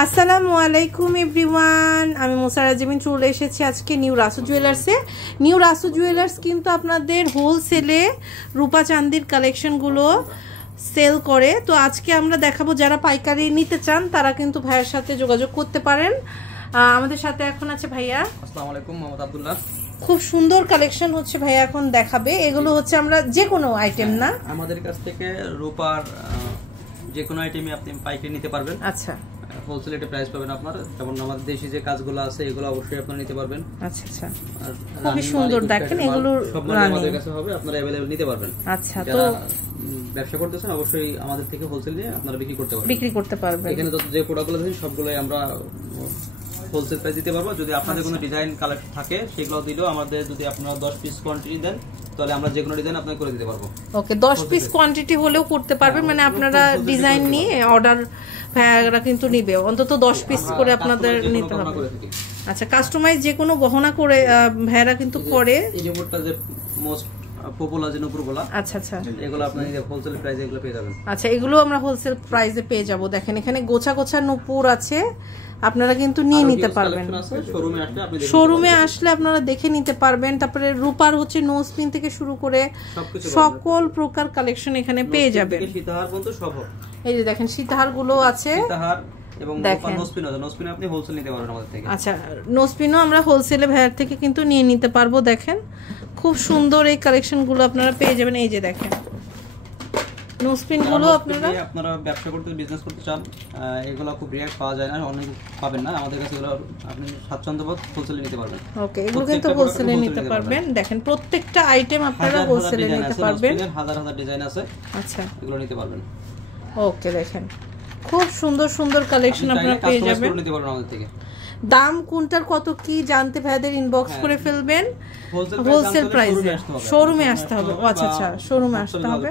আসসালামু আলাইকুম এভরিওয়ান, আমি মোসারা জিমিন চলে এসেছি আজকে নিউ রাসু জুয়েলার্সে। নিউ রাসু জুয়েলার্স কিন্তু আপনাদের হোলসেলে রূপা চাঁদির কালেকশনগুলো সেল করে। তো আজকে আমরা দেখাবো, যারা পাইকারি নিতে চান তারা কিন্তু ভাইয়ের সাথে যোগাযোগ করতে পারেন। আমাদের সাথে এখন আছে ভাইয়া। আসসালামু আলাইকুম, মোহাম্মদ আব্দুল্লাহ। খুব সুন্দর কালেকশন হচ্ছে ভাইয়া এখন দেখাবে। এগুলো হচ্ছে আমরা যে কোনো আইটেম না, আমাদের কাছ থেকে রূপার যে কোনো আইটেমই আপনি পাইকারি নিতে পারবেন। আচ্ছা, হোলসেল একটা প্রাইস পাবেন আপনার। যেমন আমাদের দেশি যে কাজগুলো আছে এগুলো অবশ্যই আপনারা নিতে পারবেন। আচ্ছা আচ্ছা, খুবই সুন্দর দেখেন। এগুলো সব মাল আমাদের কাছে হবে, আপনারা अवेलेबल নিতে পারবেন। আচ্ছা, তো ব্যবসা করতেছেন অবশ্যই আমাদের থেকে হোলসেল নিয়ে আপনারা বিক্রি করতে পারবেন। এখানে যে প্রোডাক্টগুলো আছে সবগুলোই আমরা হোলসেল প্রাইস দিতে পারবো। যদি আপনাদের কোনো ডিজাইন কালেক্ট থাকে সেগুলো দিলেও আমাদের, যদি আপনারা 10 পিস কোয়ান্টিটি দেন তাহলে আমরা যে কোনো ডিজাইন আপনাকে করে দিতে পারবো। ওকে, 10 পিস কোয়ান্টিটি হলেও করতে পারবেন, মানে আপনারা ডিজাইন নিয়ে অর্ডার ভাইয়ারা কিন্তু নিবে, অন্তত 10 পিস করে আপনাদের নিতে হবে। আচ্ছা, কাস্টমাইজ যে কোনো গহনা করে ভাইয়ারা কিন্তু করে। এই রিপোর্টটা যে মোস্ট পপুলার যে নুপুরগুলো, আচ্ছা আচ্ছা, এগুলো আপনারা হোলসেল প্রাইসে এগুলো পেয়ে যাবেন। আচ্ছা, এগুলো আমরা হোলসেল প্রাইসে পেয়ে যাব। দেখেন এখানে গোছা গোছা নুপুর আছে, আপনারা কিন্তু নিয়ে নিতে পারবেন। শোরুমে আসলে আপনারা দেখে নিতে পারবেন। তারপরে রূপার হচ্ছে নোজ পিন থেকে শুরু করে সকল প্রকার কালেকশন এখানে পেয়ে যাবেন। সীতাহার পর্যন্ত সব। এই যে দেখেন সীতাহার গুলো আছে, সীতাহার এবং নোজপিন আপনি হোলসেল নিতে পারবেন আমাদের থেকে। আচ্ছা, নোজপিনও আমরা হোলসেলে ভাইয়ার থেকে কিন্তু নিয়ে নিতে পারবো। দেখেন খুব সুন্দর এই কালেকশন গুলো আপনারা পেয়ে যাবেন। এই যে দেখেন নোজপিন গুলো আপনারা ব্যবসা করতে, বিজনেস করতে চান, এগুলো খুব রিয়াক্ট পাওয়া যায় না, অনেক পাবেন না আমাদের কাছে। এগুলো আপনি স্বাচ্ছন্দ্যবোধ হোলসেলে নিতে পারবেন। ওকে, এগুলো কিন্তু হোলসেলে নিতে পারবেন। দেখেন প্রত্যেকটা আইটেম আপনারা হোলসেলে নিতে পারবেন। হাজার হাজার ডিজাইন আছে। আচ্ছা, এগুলো নিতে পারবেন। ওকে, দেখেন খুব সুন্দর সুন্দর কালেকশন আপনারা পেয়ে যাবেন। নিতে পারবেন আমাদের থেকে। দাম কোনটার কত কি জানতে ভাইদের ইনবক্স করে ফেলবেন। হোলসেল প্রাইসে শোরুমে আসতে হবে। ও আচ্ছা আচ্ছা, শোরুমে আসতে হবে,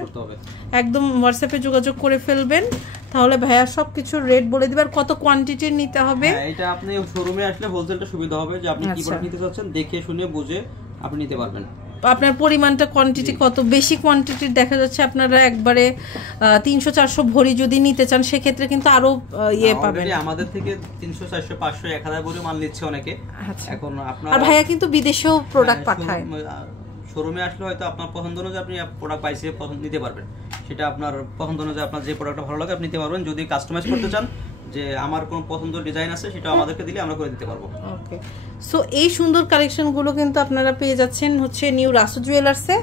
একদম হোয়াটসঅ্যাপে যোগাযোগ করে ফেলবেন, তাহলে ভাইয়া সবকিছু রেট বলে দিবে আর কত কোয়ান্টিটির নিতে হবে। এটা আপনি শোরুমে আসলে হোলসেলটা সুবিধা হবে, যে আপনি কি প্রোডাক্ট নিতে চাচ্ছেন দেখে শুনে বুঝে আপনি নিতে পারবেন। আপনার পরিমাণটা কোয়ান্টিটি কত, বেশি কোয়ান্টিটির দেখা যাচ্ছে আপনারা একবারে 300-400 ভরি যদি নিতে চান সেক্ষেত্রে কিন্তু আরো ইয়ে পাবেন। আমাদের থেকে 300, 400, 500, 1000 ভরি মাল নিচ্ছে অনেকে। এখন আপনার আর ভাইয়া কিন্তু বিদেশেও প্রোডাক্ট পাঠায়। শোরুমে আসলে হয়তো আপনার পছন্দ অনুযায়ী আপনি প্রোডাক্ট পাইছে নিতে পারবেন। সেটা আপনার পছন্দ অনুযায়ী আপনার যে প্রোডাক্টটা ভালো লাগে আপনি নিতে পারবেন। যদি কাস্টমাইজ করতে চান, যে আমার কোন পছন্দের ডিজাইন আছে সেটা আমাদেরকে দিলে আমরা করে দিতে পারবো। ওকে, সো এই সুন্দর কালেকশনগুলো কিন্তু আপনারা পেয়ে যাচ্ছেন হচ্ছে নিউ রাসু জুয়েলার্সে।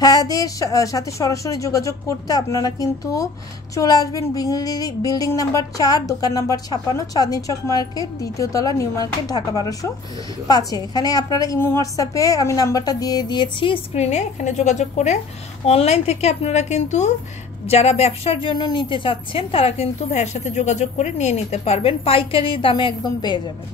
ভাইয়াদের সাথে সরাসরি যোগাযোগ করতে আপনারা কিন্তু চলে আসবেন বিল্ডিং নাম্বার 4, দোকান নাম্বার 56, চাঁদনি চক মার্কেট, দ্বিতীয় তলা, নিউ মার্কেট, ঢাকা 1205। এখানে আপনারা ইমো হোয়াটসঅ্যাপে আমি নাম্বারটা দিয়ে দিয়েছি স্ক্রিনে, এখানে যোগাযোগ করে অনলাইন থেকে আপনারা কিন্তু যারা ব্যবসার জন্য নিতে চাচ্ছেন তারা কিন্তু ভাইয়ের সাথে যোগাযোগ করে নিয়ে নিতে পারবেন, পাইকারি দামে একদম পেয়ে যাবেন।